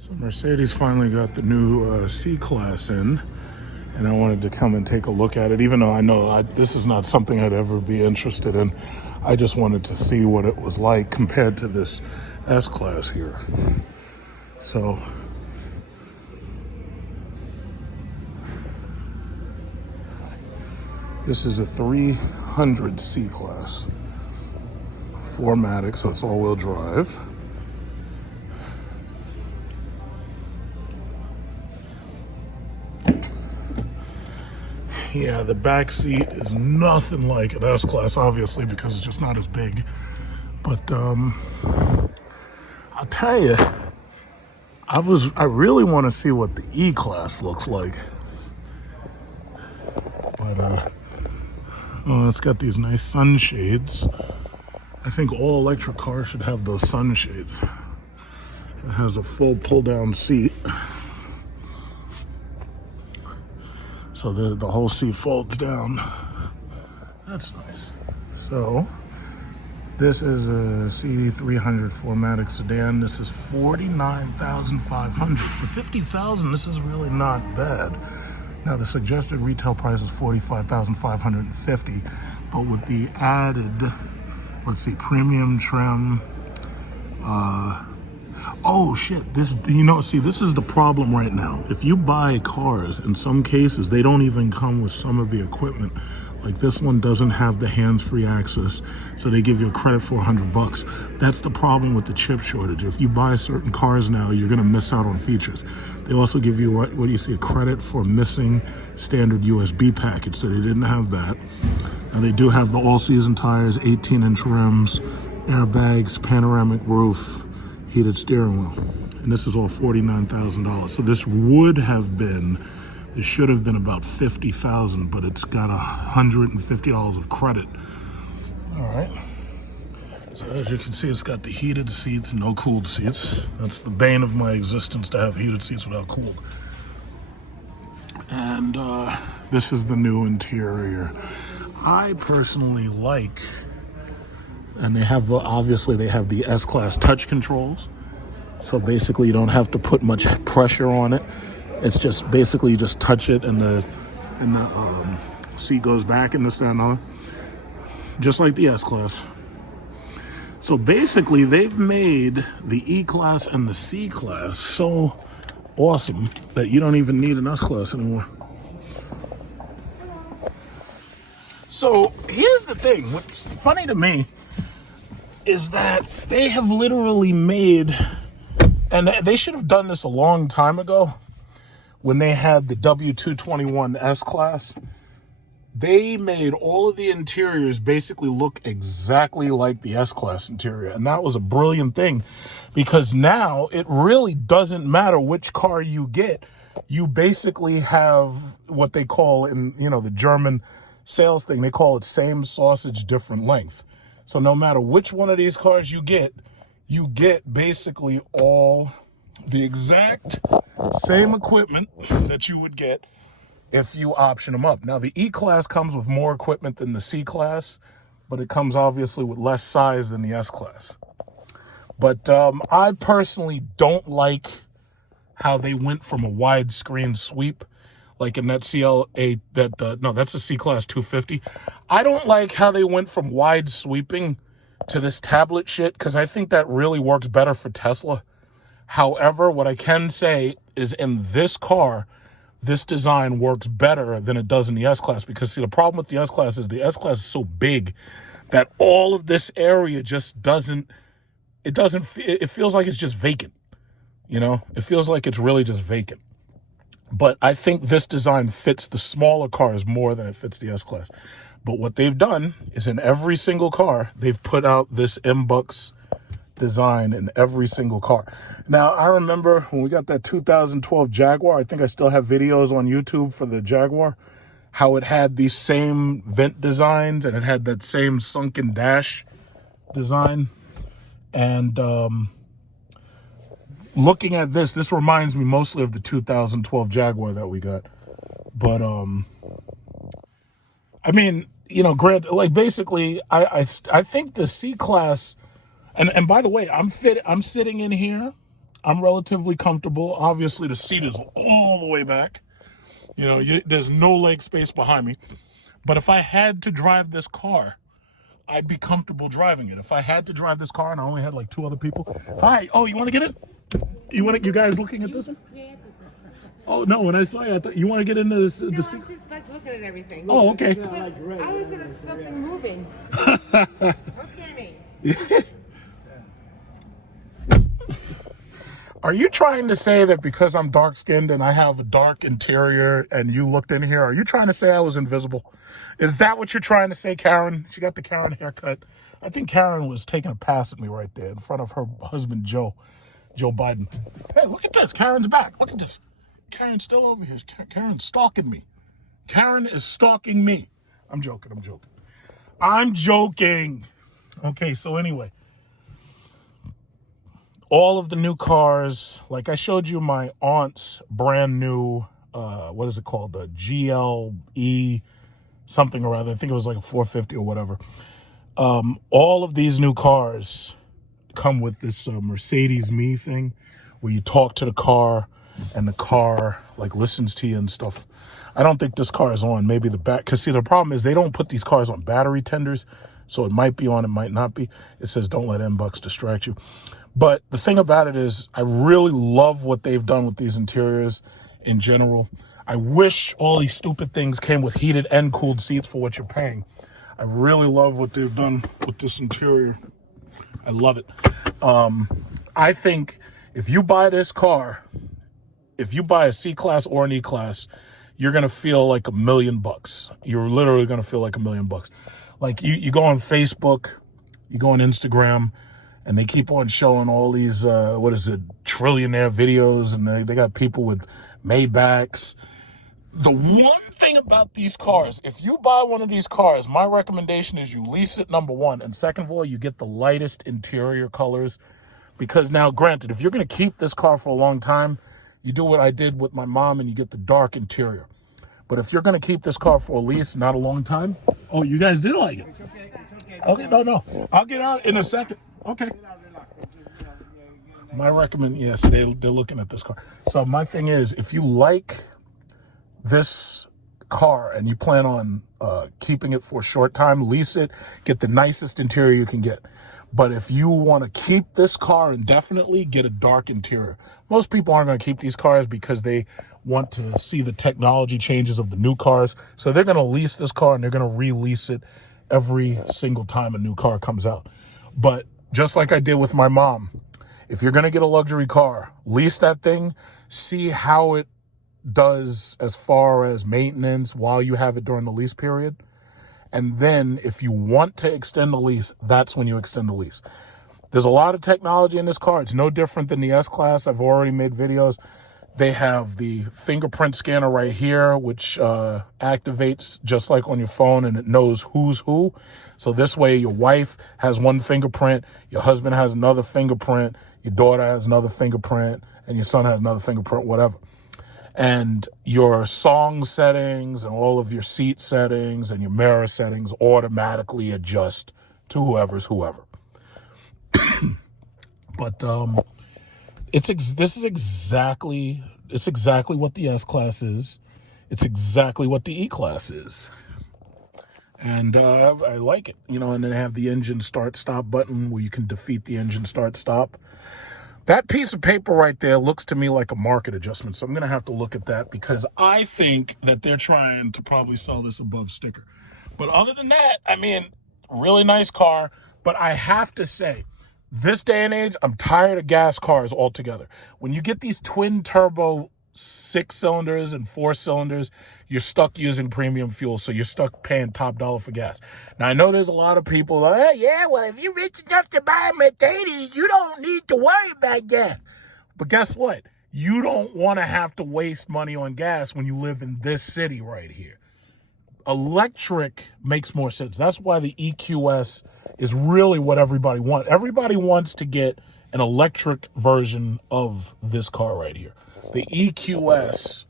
So Mercedes finally got the new C-Class in, and I wanted to come and take a look at it, even though I know this is not something I'd ever be interested in. I just wanted to see what it was like compared to this S-Class here. So this is a 300 C-Class, 4MATIC, so it's all-wheel drive. Yeah, the back seat is nothing like an S-Class, obviously, because it's just not as big. But I'll tell you, I really want to see what the E-Class looks like. But oh, it's got these nice sunshades. I think all electric cars should have those sunshades. It has a full pull-down seat, so the whole seat folds down. That's nice. So this is a C300 4MATIC sedan. This is $49,500 for $50,000. This is really not bad. Now the suggested retail price is $45,550, but with the added, let's see, premium trim. Oh shit! This this is the problem right now. If you buy cars, in some cases they don't even come with some of the equipment. Like this one doesn't have the hands-free access, so they give you a credit for $100. That's the problem with the chip shortage. If you buy certain cars now, you're gonna miss out on features. They also give you what do you see, a credit for missing standard USB package, so they didn't have that. Now they do have the all-season tires, 18-inch rims, airbags, panoramic roof, heated steering wheel, and this is all $49,000. So this should have been about $50,000, but it's got $150 of credit. All right. So as you can see, it's got the heated seats, no cooled seats. That's the bane of my existence, to have heated seats without cooled. And this is the new interior. I personally like, and obviously they have the S-Class touch controls. So basically you don't have to put much pressure on it. It's just basically you just touch it and the seat goes back and this, that, and other. Just like the S-Class. So basically they've made the E-Class and the C-Class so awesome that you don't even need an S-Class anymore. So here's the thing, what's funny to me is that they have literally made, and they should have done this a long time ago when they had the W221 S-Class. They made all of the interiors basically look exactly like the S-Class interior, and that was a brilliant thing, because now it really doesn't matter which car you get. You basically have what they call, in the German sales thing, they call it same sausage, different length. So no matter which one of these cars you get basically all the exact same equipment that you would get if you option them up. Now the E-Class comes with more equipment than the C-Class, but it comes obviously with less size than the S-Class. But I personally don't like how they went from a widescreen sweep, like in that that's a C-Class 250. I don't like how they went from wide sweeping to this tablet shit, because I think that really works better for Tesla. However, what I can say is in this car, this design works better than it does in the S-Class, because see, the problem with the S-Class is is so big that all of this area just it feels like it's just vacant. It feels like it's really just vacant. But I think this design fits the smaller cars more than it fits the S-Class. But what they've done is in every single car, they've put out this M-Bucks design in every single car. Now, I remember when we got that 2012 Jaguar, I think I still have videos on YouTube for the Jaguar, how it had these same vent designs and it had that same sunken dash design. And looking at this reminds me mostly of the 2012 Jaguar that we got. But I mean, like basically I think the C-Class, and by the way, I'm sitting in here I'm relatively comfortable. Obviously, the seat is all the way back. There's no leg space behind me. But if I had to drive this car, I'd be comfortable driving it. If I had to drive this car and I only had like 2 other people. Hi. Oh, you want to get it? You guys looking at this one? Oh, no. When I saw you, I thought you want to get into this. No, I'm just like looking at everything. Oh, okay. I was in something moving. Don't scare me. Are you trying to say that because I'm dark-skinned and I have a dark interior and you looked in here, are you trying to say I was invisible? Is that what you're trying to say, Karen? She got the Karen haircut. I think Karen was taking a pass at me right there in front of her husband, Joe Biden. Hey, look at this. Karen's back. Look at this. Karen's still over here. Karen's stalking me. Karen is stalking me. I'm joking. Okay, so anyway. All of the new cars, like I showed you my aunt's brand new, what is it called? The GLE something or other. I think it was like a 450 or whatever. All of these new cars come with this Mercedes Me thing where you talk to the car and the car like listens to you and stuff. I don't think this car is on. Maybe the back, because see, the problem is they don't put these cars on battery tenders. So it might be on, it might not be. It says don't let M-Bucks distract you. But the thing about it is I really love what they've done with these interiors in general. I wish all these stupid things came with heated and cooled seats for what you're paying. I really love what they've done with this interior. I love it. I think if you buy this car, if you buy a C-Class or an E-Class, you're going to feel like $1 million. You're literally going to feel like $1 million. Like you go on Facebook, you go on Instagram, and they keep on showing all these, trillionaire videos, and they got people with Maybachs. The one thing about these cars, if you buy one of these cars, my recommendation is you lease it, number one. And second of all, you get the lightest interior colors. Because now, granted, if you're going to keep this car for a long time, you do what I did with my mom and you get the dark interior. But if you're going to keep this car for a lease, not a long time. Oh, you guys did like it. It's okay. Okay, no. I'll get out in a second. Okay. My yes, they're looking at this car. So my thing is, if you like this car and you plan on keeping it for a short time, lease it, get the nicest interior you can get. But if you want to keep this car indefinitely, get a dark interior. Most people aren't going to keep these cars because they want to see the technology changes of the new cars. So they're going to lease this car and they're going to release it every single time a new car comes out. But just like I did with my mom, if you're going to get a luxury car, lease that thing, see how it does as far as maintenance while you have it during the lease period. And then if you want to extend the lease, that's when you extend the lease. There's a lot of technology in this car. It's no different than the S-Class. I've already made videos. They have the fingerprint scanner right here, which activates just like on your phone, and it knows who's who. So this way your wife has one fingerprint, your husband has another fingerprint, your daughter has another fingerprint, and your son has another fingerprint, whatever. And your song settings and all of your seat settings and your mirror settings automatically adjust to whoever. But it's exactly what the S-Class is. It's exactly what the E-Class is. And I like it, and then they have the engine start-stop button where you can defeat the engine start-stop. That piece of paper right there looks to me like a market adjustment, so I'm going to have to look at that because I think that they're trying to probably sell this above sticker. But other than that, really nice car. But I have to say, this day and age, I'm tired of gas cars altogether. When you get these twin turbo 6 cylinders and 4 cylinders, you're stuck using premium fuel, so you're stuck paying top dollar for gas. Now, I know there's a lot of people like, if you're rich enough to buy a Mercedes, you don't need to worry about gas. But guess what? You don't want to have to waste money on gas when you live in this city right here. Electric makes more sense. That's why the EQS is really what everybody wants. Everybody wants to get an electric version of this car right here. The EQS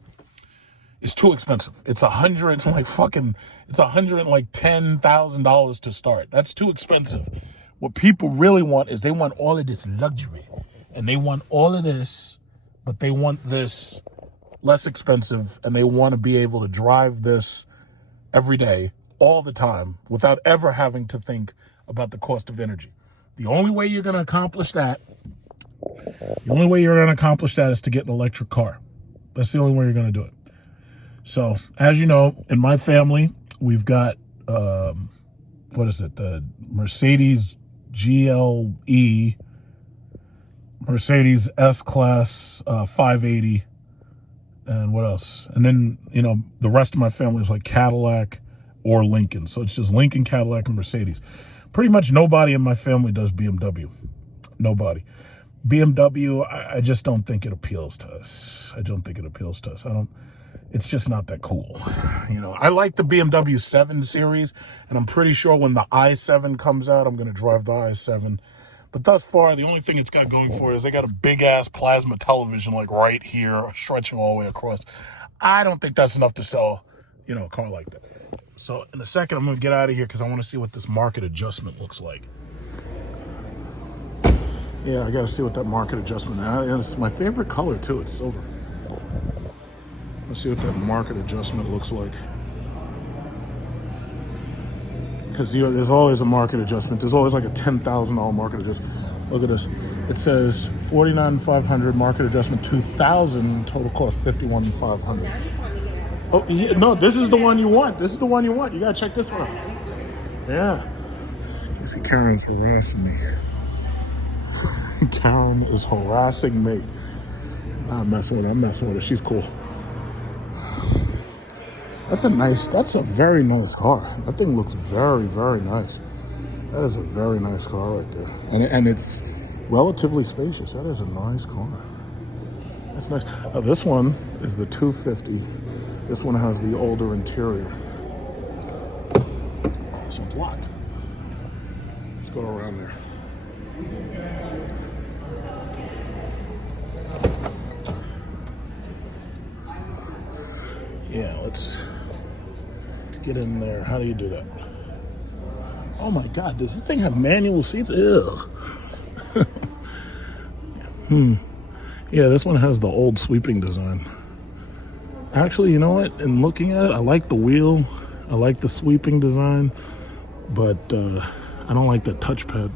is too expensive. It's $110,000 to start. That's too expensive. What people really want is they want all of this luxury. and they want all of this, but they want this less expensive, and they want to be able to drive this every day, all the time, without ever having to think about the cost of energy. The only way you're going to accomplish that, is to get an electric car. That's the only way you're going to do it. So, as you know, in my family, we've got, the Mercedes GLE, Mercedes S-Class 580, and what else? And then, the rest of my family is like Cadillac or Lincoln. So it's just Lincoln, Cadillac, and Mercedes. Pretty much nobody in my family does BMW. Nobody. BMW, I just don't think it appeals to us. It's just not that cool. I like the BMW 7 Series, and I'm pretty sure when the i7 comes out, I'm going to drive the i7. But thus far, the only thing it's got going for it is they got a big-ass plasma television, like right here, stretching all the way across. I don't think that's enough to sell, a car like that. So in a second, I'm going to get out of here because I want to see what this market adjustment looks like. Yeah, I got to see what that market adjustment is. It's my favorite color, too. It's silver. Let's see what that market adjustment looks like. Because there's always a market adjustment. There's always like a $10,000 market adjustment. Look at this. It says $49,500 market adjustment, $2,000 total cost $51,500. Oh yeah, no, this is the one you want. You gotta check this one out. Yeah. You see, Karen's harassing me. Karen is harassing me. I'm messing with her. She's cool. That's a very nice car. That thing looks very, very nice. That is a very nice car right there. And it's relatively spacious. That is a nice car. That's nice. This one is the 250. This one has the older interior. This one's locked. Let's go around there. Yeah, let's get in there. How do you do that? Oh my God, does this thing have manual seats? Ew. Yeah, this one has the old sweeping design. Actually, you know what? In looking at it, I like the wheel. I like the sweeping design, but I don't like the touchpad.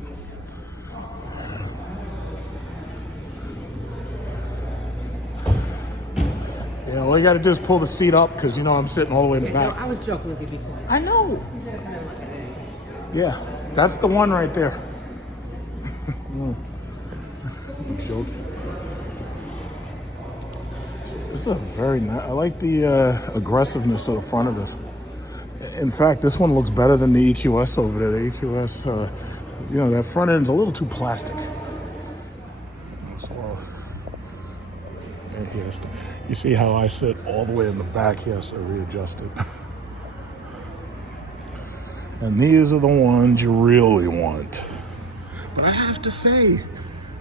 Yeah, all you got to do is pull the seat up because, I'm sitting all the way in the back. No, I was joking with you before. I know. Yeah, that's the one right there. This is a very nice. I like the aggressiveness of the front of it. In fact, this one looks better than the EQS over there. The EQS, that front end's a little too plastic. So, you see how I sit all the way in the back? He has to readjust it. And these are the ones you really want. But I have to say,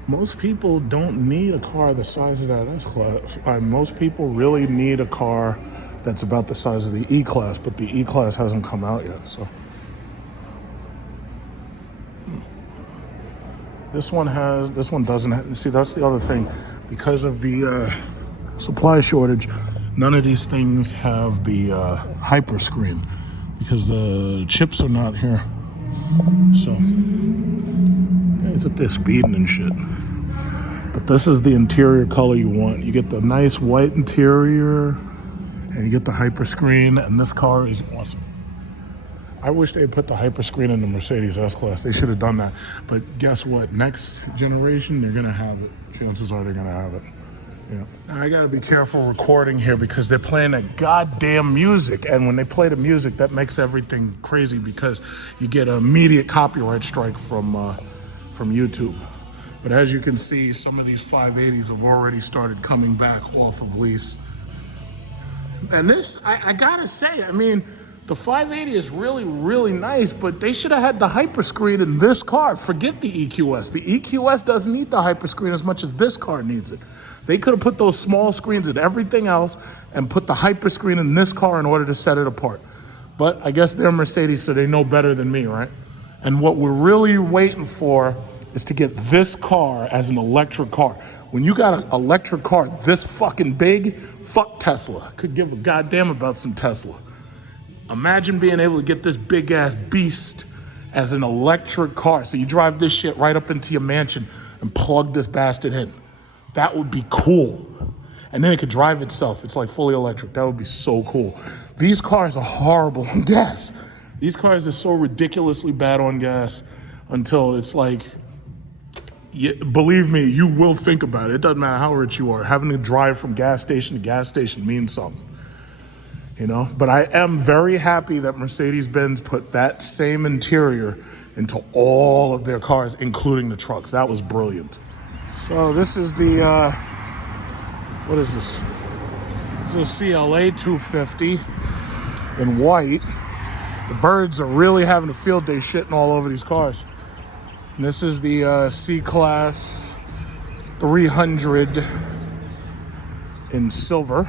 most people don't need a car the size of that S-Class. Most people really need a car that's about the size of the E-Class, but the E-Class hasn't come out yet, so. This one doesn't have, see, that's the other thing. Because of the supply shortage, none of these things have the hyper screen because the chips are not here. So, guys up there speeding and shit. But this is the interior color you want. You get the nice white interior and you get the hyper screen, and this car is awesome. I wish they had put the hyper screen in the Mercedes S-Class. They should have done that. But guess what? Next generation, they're gonna have it. Chances are they're gonna have it. Yeah. Now, I gotta be careful recording here because they're playing that goddamn music, and when they play the music, that makes everything crazy because you get an immediate copyright strike from YouTube. But as you can see, some of these 580s have already started coming back off of lease. And this, I gotta say, I mean, the 580 is really, really nice, but they should have had the hyperscreen in this car. Forget the EQS. The EQS doesn't need the hyperscreen as much as this car needs it. They could have put those small screens in everything else and put the hyperscreen in this car in order to set it apart. But I guess they're Mercedes, so they know better than me, right? And what we're really waiting for is to get this car as an electric car. When you got an electric car this fucking big, fuck Tesla. Could give a goddamn about some Tesla. Imagine being able to get this big ass beast as an electric car. So you drive this shit right up into your mansion and plug this bastard in. That would be cool. And then it could drive itself. It's like fully electric. That would be so cool. These cars are horrible on gas. These cars are so ridiculously bad on gas until it's like, believe me, you will think about it. It doesn't matter how rich you are. Having to drive from gas station to gas station means something. You know, but I am very happy that Mercedes-Benz put that same interior into all of their cars, including the trucks. That was brilliant. So this is the, what is this? This is a CLA 250 in white. The birds are really having a field day shitting all over these cars. And this is the C-Class 300 in silver.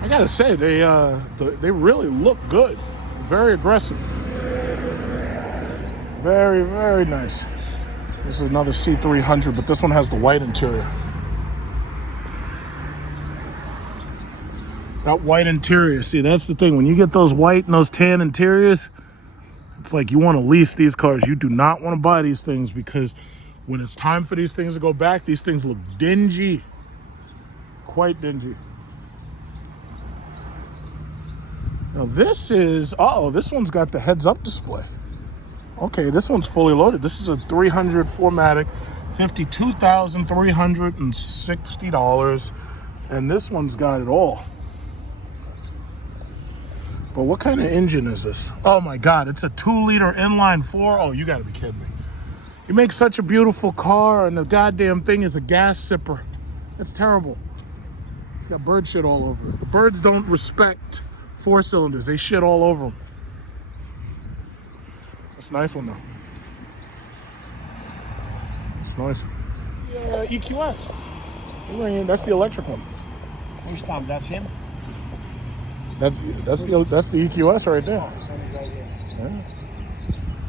I gotta say, they really look good. Very aggressive. Very, very nice. This is another C300, but this one has the white interior. That white interior, see, that's the thing. When you get those white and those tan interiors, it's like you want to lease these cars. You do not want to buy these things because when it's time for these things to go back, these things look dingy. Quite dingy. Now this is, this one's got the heads-up display. Okay, this one's fully loaded. This is a 300 4MATIC, $52,360, and this one's got it all. But what kind of engine is this? Oh my God, it's a 2-liter inline 4. Oh, you gotta be kidding me. You make such a beautiful car and the goddamn thing is a gas sipper. That's terrible. It's got bird shit all over it. The birds don't respect 4 cylinders. They shit all over them. That's a nice one though. It's nice. Yeah, EQS. That's the electric one. Which time? That's him? That's the EQS right there. Yeah.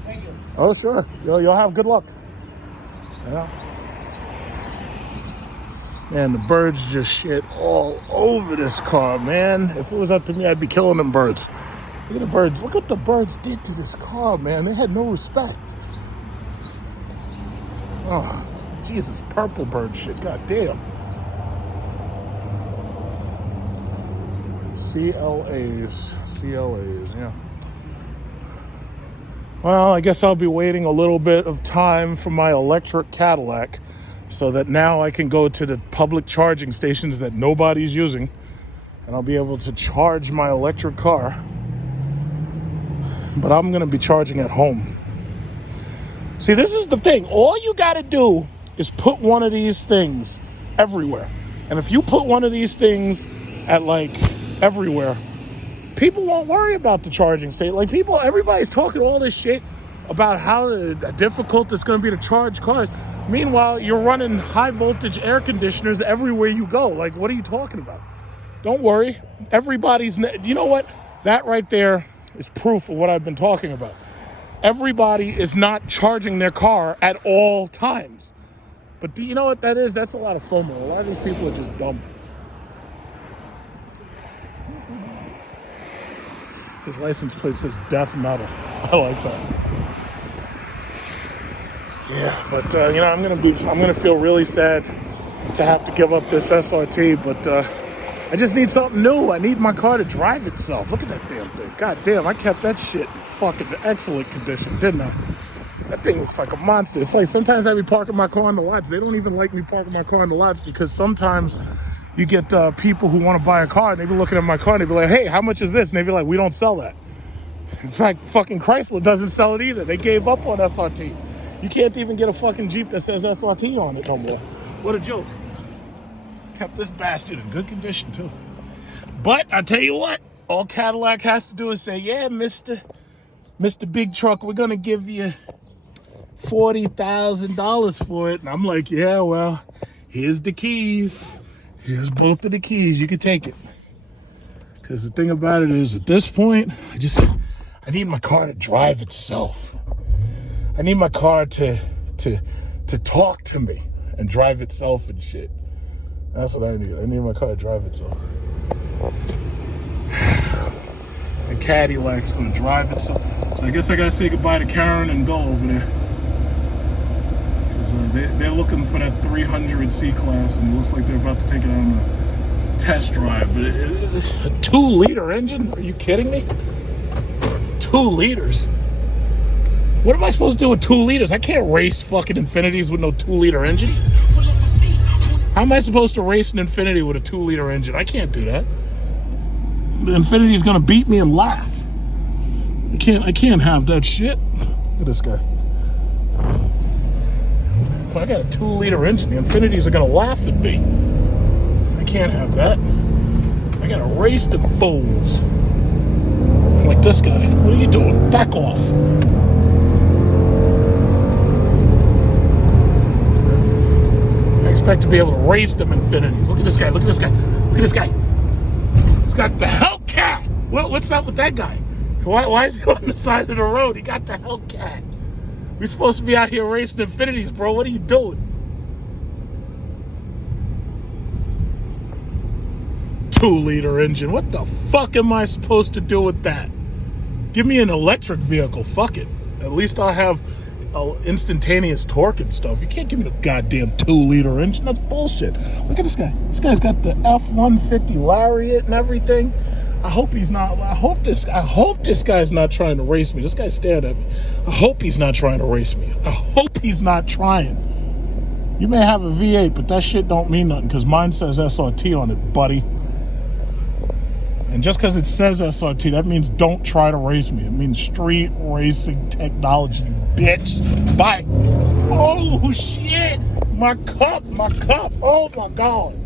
Thank you. Oh sure. You'll have good luck. Yeah. Man, the birds just shit all over this car, man. If it was up to me, I'd be killing them birds. Look at the birds. Look what the birds did to this car, man. They had no respect. Oh, Jesus, purple bird shit. God damn. CLAs, yeah. Well, I guess I'll be waiting a little bit of time for my electric Cadillac so that now I can go to the public charging stations that nobody's using and I'll be able to charge my electric car. But I'm gonna be charging at home. See, this is the thing. All you gotta do is put one of these things everywhere. And if you put one of these things at like everywhere, people won't worry about the charging state. Like everybody's talking all this shit about how difficult it's going to be to charge cars. Meanwhile, you're running high voltage air conditioners everywhere you go. Like, what are you talking about? Don't worry. You know what? That right there is proof of what I've been talking about. Everybody is not charging their car at all times. But do you know what that is? That's a lot of FOMO. A lot of these people are just dumb. His license plate says death metal. I like that. Yeah, but I'm gonna feel really sad to have to give up this SRT, but I just need something new. I need my car to drive itself. Look at that damn thing. God damn, I kept that shit in fucking excellent condition, didn't I? That thing looks like a monster. It's like sometimes I be parking my car on the lots. They don't even like me parking my car on the lots because sometimes you get people who want to buy a car and they be looking at my car and they be like, hey, how much is this? And they be like, we don't sell that. In fact, fucking Chrysler doesn't sell it either. They gave up on SRT. You can't even get a fucking Jeep that says SRT on it no more. What a joke. Kept this bastard in good condition too. But I tell you what, all Cadillac has to do is say, yeah, Mr. Big Truck, we're gonna give you $40,000 for it. And I'm like, yeah, well, here's the keys. Here's both of the keys. You can take it. Because the thing about it is, at this point, I need my car to drive itself. I need my car to talk to me and drive itself and shit. That's what I need. I need my car to drive itself. And Cadillac's gonna drive itself. So I guess I gotta say goodbye to Karen and Bill over there. Because they're looking for that 300 C-Class, and it looks like they're about to take it on a test drive. But a 2-liter engine? Are you kidding me? 2 liters? What am I supposed to do with 2 liters? I can't race fucking Infinities with no 2-liter engine. How am I supposed to race an Infinity with a 2-liter engine? I can't do that. The Infinity's gonna beat me and laugh. I can't have that shit. Look at this guy. If I got a 2-liter engine, the Infinities are gonna laugh at me. I can't have that. I gotta race the fools. Like this guy. What are you doing? Back off. I expect to be able to race them Infinities. Look at this guy. Look at this guy. Look at this guy. He's got the Hellcat. What's up with that guy? Why is he on the side of the road? He got the Hellcat. We're supposed to be out here racing Infinities, bro. What are you doing? 2-liter engine. What the fuck am I supposed to do with that? Give me an electric vehicle. Fuck it. At least I'll have instantaneous torque and stuff. You can't give me the goddamn 2-liter engine. That's bullshit. Look at this guy. This guy's got the F-150 Lariat and everything. I hope he's not. I hope this guy's not trying to race me. This guy's staring at me. I hope he's not trying to race me. I hope he's not trying. You may have a V8, but that shit don't mean nothing because mine says SRT on it, buddy. And just because it says SRT, that means don't try to race me. It means street racing technology, bitch. Bye. Oh, shit. My cup. Oh, my God.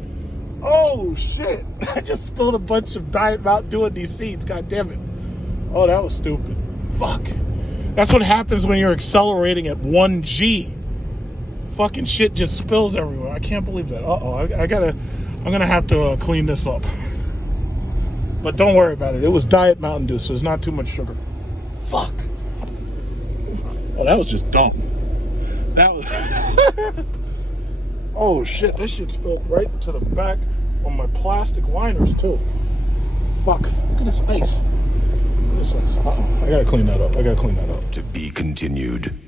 Oh, shit. I just spilled a bunch of Diet Mountain Dew in these seats. God damn it. Oh, that was stupid. Fuck. That's what happens when you're accelerating at 1G. Fucking shit just spills everywhere. I can't believe that. Uh-oh. I'm going to have to clean this up. But don't worry about it. It was Diet Mountain Dew, so there's not too much sugar. Fuck. Oh, that was just dumb. That was... Oh, shit. This shit spilled right to the back on my plastic liners, too. Fuck. Look at this ice. Look at this ice. Uh-oh. I gotta clean that up. To be continued.